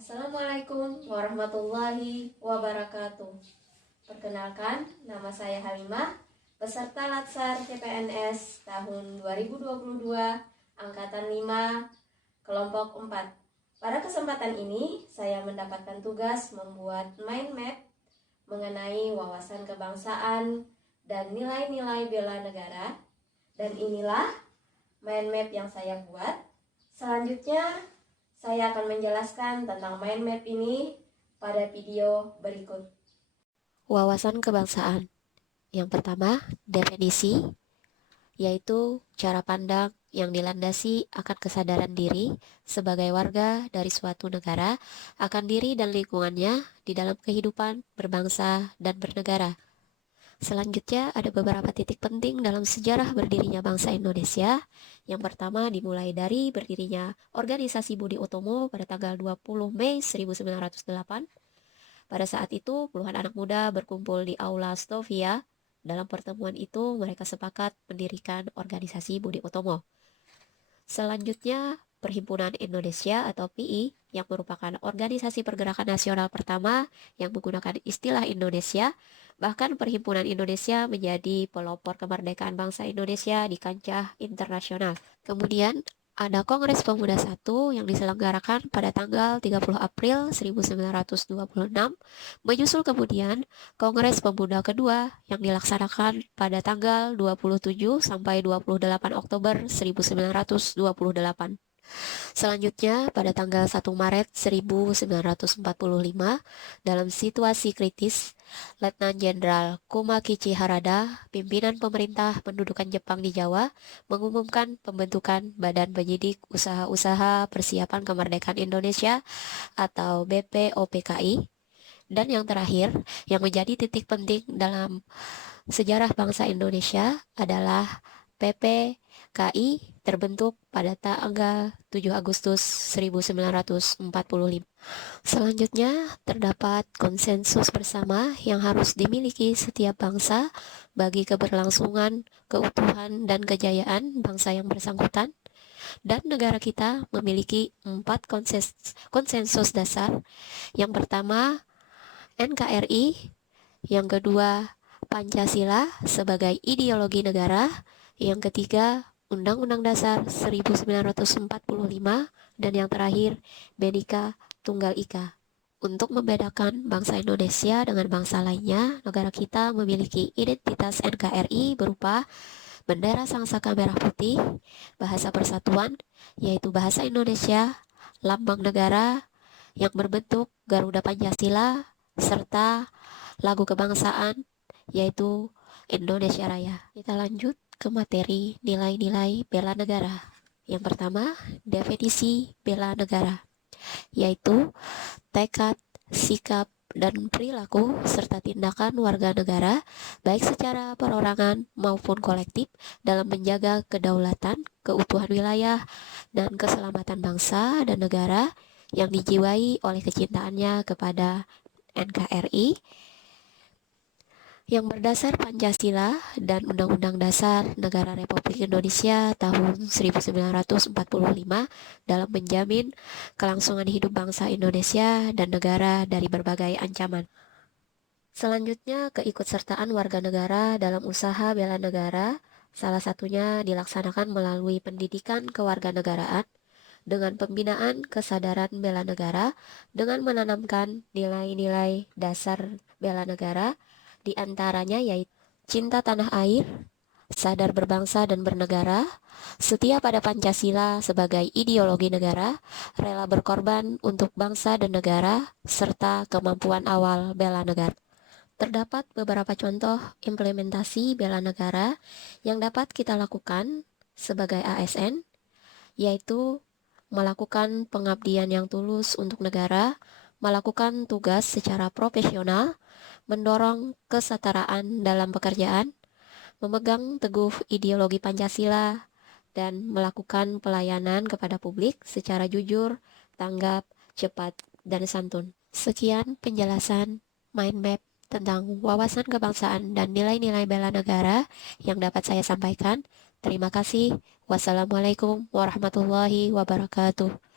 Assalamualaikum warahmatullahi wabarakatuh. Perkenalkan, nama saya Halimah, peserta Latsar CPNS tahun 2022, Angkatan 5, Kelompok 4. Pada kesempatan ini, saya mendapatkan tugas membuat mind map mengenai wawasan kebangsaan dan nilai-nilai bela negara. Dan inilah mind map yang saya buat. Selanjutnya, saya akan menjelaskan tentang mind map ini pada video berikut. Wawasan kebangsaan. Yang pertama, definisi, yaitu cara pandang yang dilandasi akan kesadaran diri sebagai warga dari suatu negara akan diri dan lingkungannya di dalam kehidupan berbangsa dan bernegara. Selanjutnya ada beberapa titik penting dalam sejarah berdirinya bangsa Indonesia. Yang pertama dimulai dari berdirinya Organisasi Budi Utomo pada tanggal 20 Mei 1908. Pada saat itu, puluhan anak muda berkumpul di Aula Stovia. Dalam pertemuan itu, mereka sepakat mendirikan Organisasi Budi Utomo. Selanjutnya, Perhimpunan Indonesia atau PI yang merupakan organisasi pergerakan nasional pertama yang menggunakan istilah Indonesia. Bahkan Perhimpunan Indonesia menjadi pelopor kemerdekaan bangsa Indonesia di kancah internasional. Kemudian ada Kongres Pemuda I yang diselenggarakan pada tanggal 30 April 1926, menyusul kemudian Kongres Pemuda kedua yang dilaksanakan pada tanggal 27 sampai 28 Oktober 1928. Selanjutnya, pada tanggal 1 Maret 1945, dalam situasi kritis, Letnan Jenderal Kumakichi Harada, pimpinan pemerintah pendudukan Jepang di Jawa, mengumumkan pembentukan Badan Penyidik Usaha-Usaha Persiapan Kemerdekaan Indonesia atau BPOPKI. Dan yang terakhir, yang menjadi titik penting dalam sejarah bangsa Indonesia adalah PPKI terbentuk pada tanggal 7 Agustus 1945. Selanjutnya, terdapat konsensus bersama yang harus dimiliki setiap bangsa bagi keberlangsungan, keutuhan, dan kejayaan bangsa yang bersangkutan. Dan negara kita memiliki 4 konsensus dasar. Yang pertama, NKRI. Yang kedua, Pancasila sebagai ideologi negara. Yang ketiga, Undang-Undang Dasar 1945. Dan yang terakhir, Bhinneka Tunggal Ika. Untuk membedakan bangsa Indonesia dengan bangsa lainnya, negara kita memiliki identitas NKRI berupa bendera sangsaka merah putih, bahasa persatuan, yaitu bahasa Indonesia, lambang negara yang berbentuk Garuda Pancasila, serta lagu kebangsaan yaitu Indonesia Raya. Kita lanjut ke materi nilai-nilai bela negara. Yang pertama, definisi bela negara, yaitu tekad, sikap, dan perilaku serta tindakan warga negara baik secara perorangan maupun kolektif dalam menjaga kedaulatan, keutuhan wilayah, dan keselamatan bangsa dan negara yang dijiwai oleh kecintaannya kepada NKRI yang berdasar Pancasila dan Undang-Undang Dasar Negara Republik Indonesia tahun 1945 dalam menjamin kelangsungan hidup bangsa Indonesia dan negara dari berbagai ancaman. Selanjutnya, keikutsertaan warga negara dalam usaha bela negara, salah satunya dilaksanakan melalui pendidikan kewarganegaraan dengan pembinaan kesadaran bela negara dengan menanamkan nilai-nilai dasar bela negara, di antaranya yaitu cinta tanah air, sadar berbangsa dan bernegara, setia pada Pancasila sebagai ideologi negara, rela berkorban untuk bangsa dan negara, serta kemampuan awal bela negara. Terdapat beberapa contoh implementasi bela negara yang dapat kita lakukan sebagai ASN, yaitu melakukan pengabdian yang tulus untuk negara, melakukan tugas secara profesional, mendorong kesetaraan dalam pekerjaan, memegang teguh ideologi Pancasila, dan melakukan pelayanan kepada publik secara jujur, tanggap, cepat, dan santun. Sekian penjelasan mind map tentang wawasan kebangsaan dan nilai-nilai bela negara yang dapat saya sampaikan. Terima kasih. Wassalamualaikum warahmatullahi wabarakatuh.